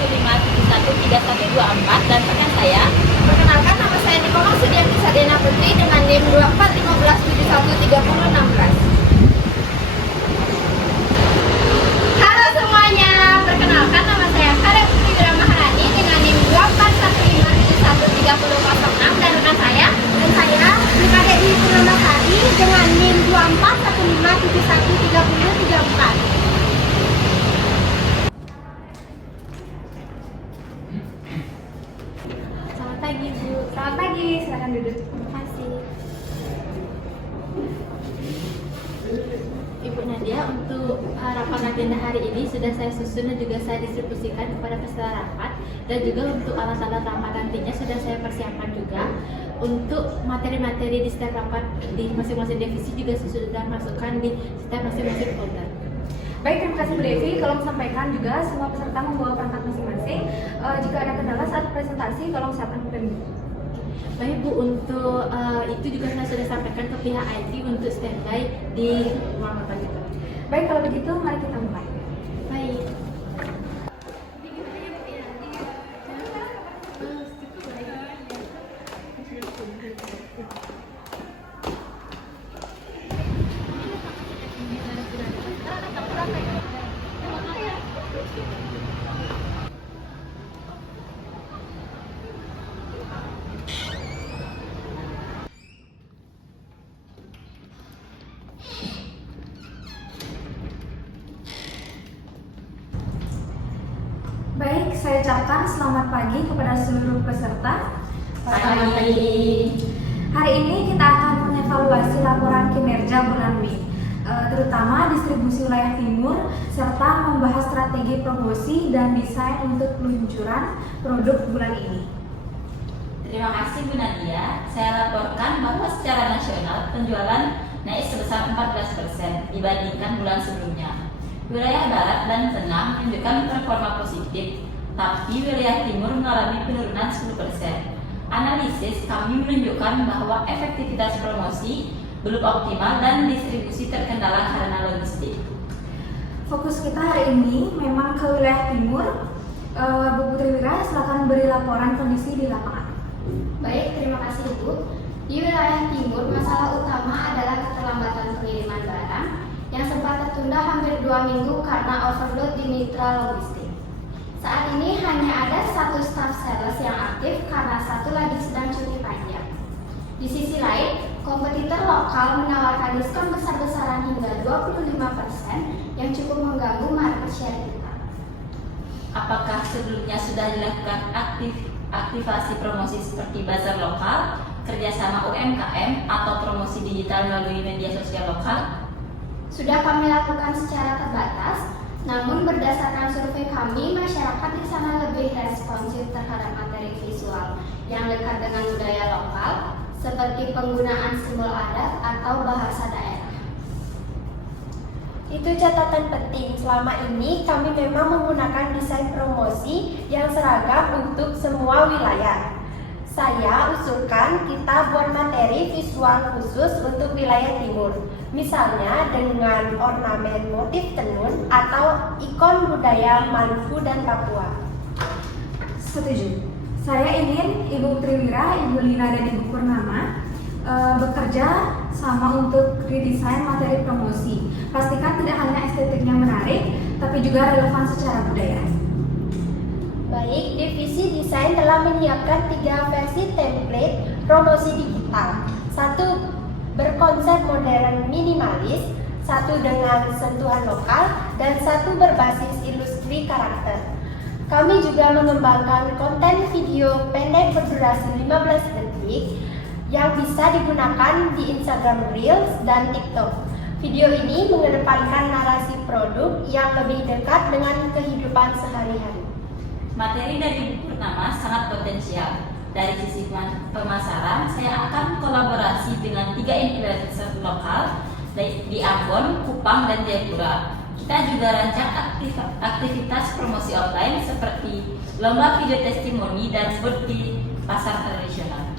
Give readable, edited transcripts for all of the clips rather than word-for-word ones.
15713124 dan rekan saya. Perkenalkan, nama saya Nikolong Sudianti Sadena Putri dengan NIM 2415713016. Halo semuanya, perkenalkan nama saya Kare Putri Wira Maharani dengan NIM 2415713006 dan rekan saya. Dan saya Brigade Dwi Purnamasari dengan NIM 2415713034. Selamat pagi Bu. Selamat pagi, silakan duduk. Terima kasih. Ibu Nadia, untuk rapat agenda hari ini sudah saya susun dan juga saya distribusikan kepada peserta rapat, dan juga untuk alat-alat rapat nantinya sudah saya persiapkan juga. Untuk materi-materi di setiap rapat di masing-masing divisi juga sudah masukkan di setiap masing-masing folder. Baik, terima kasih Bu Devi. Tolong sampaikan juga semua peserta membawa perangkat masing-masing. Jika ada kendala saat presentasi, tolong siapkan pulpen. Baik Bu, untuk itu juga saya sudah sampaikan ke pihak IT untuk standby di ruang rapat juga. Baik, kalau begitu mari kita mulai. Baik. Baik, saya ucapkan selamat pagi kepada seluruh peserta. Pagi. Hari ini kita akan mengevaluasi laporan kinerja bulan Mei, terutama distribusi wilayah timur, serta membahas strategi promosi dan desain untuk peluncuran produk bulan ini. Terima kasih Bu Nadia. Saya laporkan bahwa secara nasional penjualan naik sebesar 14% dibandingkan bulan sebelumnya. Wilayah Barat dan Tengah menunjukkan performa positif, tapi wilayah Timur mengalami penurunan 10%. Analisis kami menunjukkan bahwa efektivitas promosi belum optimal dan distribusi terkendala karena logistik. Fokus kita hari ini memang ke wilayah timur. Bu Putri Wira, silakan beri laporan kondisi di lapangan. Baik, terima kasih Bu. Di wilayah timur, masalah utama adalah keterlambatan pengiriman barang yang sempat tertunda hampir 2 minggu karena overload di mitra logistik. Saat ini hanya ada satu staff sales yang aktif karena satu lagi sedang cuti panjang. Di sisi lain, kompetitor lokal menawarkan diskon besar-besaran hingga 25% yang cukup mengganggu market share kita. Apakah sebelumnya sudah dilakukan aktivasi promosi seperti bazar lokal, kerjasama UMKM, atau promosi digital melalui media sosial lokal? Sudah kami lakukan secara terbatas, namun berdasarkan survei kami, masyarakat di sana lebih responsif terhadap materi visual yang dekat dengan budaya lokal, seperti penggunaan simbol adat atau bahasa daerah. Itu catatan penting. Selama ini kami memang menggunakan desain promosi yang seragam untuk semua wilayah. Saya usulkan kita buat materi visual khusus untuk wilayah timur, misalnya dengan ornamen motif tenun atau ikon budaya Maluku dan Papua. Setuju. Saya ingin Ibu Putri Wira, Ibu Lina, dan Ibu Purnama bekerja sama untuk redesain materi promosi. Pastikan tidak hanya estetiknya menarik, tapi juga relevan secara budaya. Baik, divisi desain telah menyiapkan 3 versi template promosi digital. Satu berkonsep modern minimalis, satu dengan sentuhan lokal, dan satu berbasis industri karakter. Kami juga mengembangkan konten video pendek berdurasi 15 detik yang bisa digunakan di Instagram Reels dan TikTok. Video ini mengedepankan narasi produk yang lebih dekat dengan kehidupan sehari-hari. Materi dari Bu Purnama sangat potensial. Dari sisi pemasaran, saya akan kolaborasi dengan 3 influencer lokal di Ambon, Kupang, dan Jayapura. Kita juga rancang aktivitas promosi online seperti lomba video testimoni dan booth di pasar tradisional.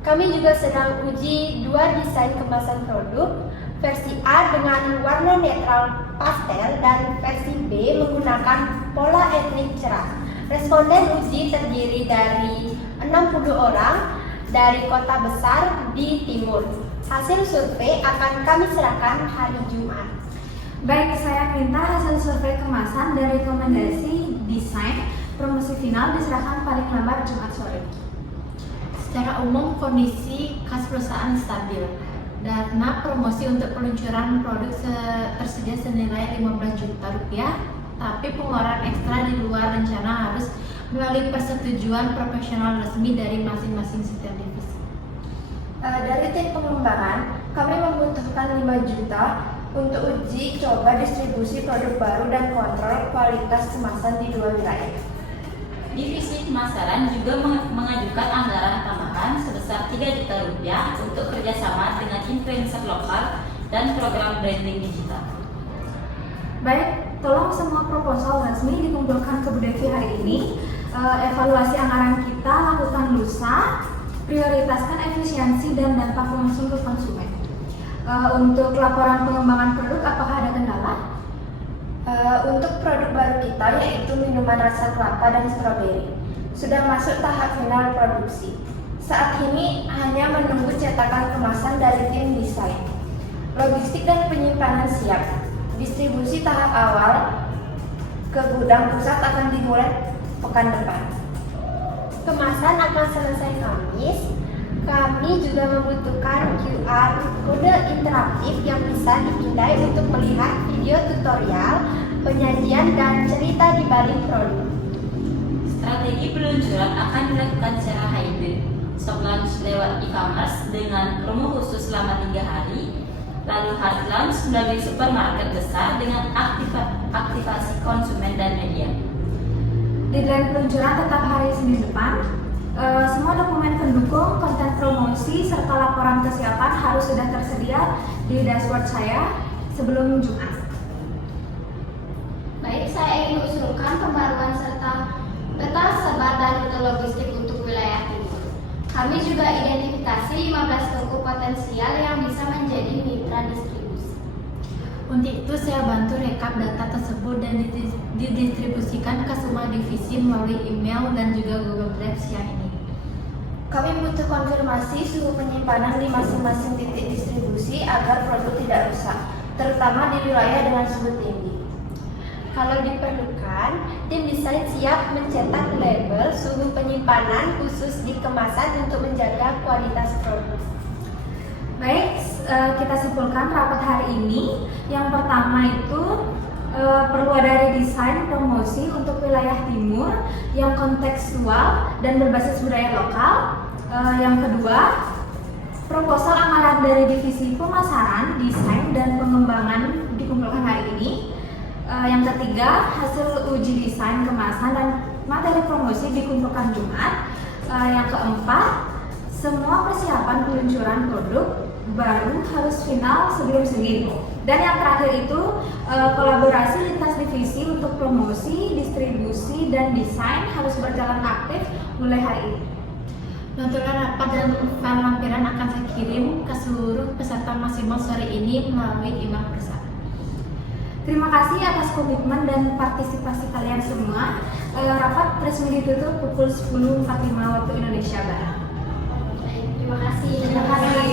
Kami juga sedang uji 2 desain kemasan produk, versi A dengan warna netral pastel dan versi B menggunakan pola etnik cerah. Responden uji terdiri dari 60 orang dari kota besar di timur. Hasil survei akan kami serahkan hari Jumat. Baik, saya minta hasil survei kemasan dan rekomendasi desain promosi final diserahkan paling lambat Jumat sore. Secara umum, kondisi kas perusahaan stabil. Dana promosi untuk peluncuran produk tersedia senilai 15 juta rupiah, tapi pengeluaran ekstra di luar rencana harus melalui persetujuan profesional resmi dari masing-masing setiap divisi. Dari tim pengembangan, kami membutuhkan 5 juta untuk uji coba distribusi produk baru dan kontrol kualitas kemasan di 2 wilayah. Divisi pemasaran juga mengajukan anggaran tambahan sebesar 3 juta rupiah untuk kerjasama dengan influencer lokal dan program branding digital. Baik, tolong semua proposal resmi dikumpulkan ke Bu Devi hari ini. Evaluasi anggaran kita lakukan lusa, prioritaskan efisiensi dan dampak langsung ke konsumen. Untuk laporan pengembangan produk, apakah ada kendala? Untuk produk baru kita yaitu minuman rasa kelapa dan stroberi sudah masuk tahap final produksi. Saat ini hanya menunggu cetakan kemasan dari tim desain. Logistik dan penyimpanan siap. Distribusi tahap awal ke gudang pusat akan dimulai pekan depan. Kemasan akan selesai Kamis. Kami juga membutuhkan QR kode interaktif yang bisa dipindai untuk melihat video tutorial, penyajian, dan cerita di balik produk. Strategi peluncuran akan dilakukan secara hybrid, soft launch lewat e-commerce dengan promo khusus selama 3 hari, lalu hard launch melalui supermarket besar dengan aktivasi konsumen dan media. Deadline peluncuran tetap hari Senin depan. Semua dokumen pendukung, konten promosi, serta laporan kesiapan harus sudah tersedia di dashboard saya sebelum Jumat. Baik, saya ingin usulkan pembaruan serta peta sebar dan rute logistik untuk wilayah timur. Kami juga identifikasi 15 toko potensial yang bisa menjadi mitra distribusi. Untuk itu, saya bantu rekap data tersebut dan didistribusikan ke semua divisi melalui email dan juga Google Drive siang ini. Kami butuh konfirmasi suhu penyimpanan di masing-masing titik distribusi agar produk tidak rusak, terutama di wilayah dengan suhu tinggi. Kalau diperlukan, tim desain siap mencetak label suhu penyimpanan khusus di kemasan untuk menjaga kualitas produk. Baik, kita simpulkan rapat hari ini. Yang pertama itu perlu ada redesign promosi untuk wilayah timur yang kontekstual dan berbasis budaya lokal. Yang kedua, proposal anggaran dari divisi pemasaran, desain, dan pengembangan dikumpulkan hari ini. Yang ketiga, hasil uji desain kemasan dan materi promosi dikumpulkan Jumat. Yang keempat, semua persiapan peluncuran produk baru harus final sebelum Senin. Dan yang terakhir itu kolaborasi lintas divisi untuk promosi, distribusi, dan desain harus berjalan aktif mulai hari ini. Notulen rapat dan file lampiran akan saya kirim ke seluruh peserta maksimal sore ini melalui email perusahaan. Terima kasih atas komitmen dan partisipasi kalian semua. Rapat resmi ditutup pukul 10.45 waktu Indonesia Barat. Terima kasih. Terima kasih.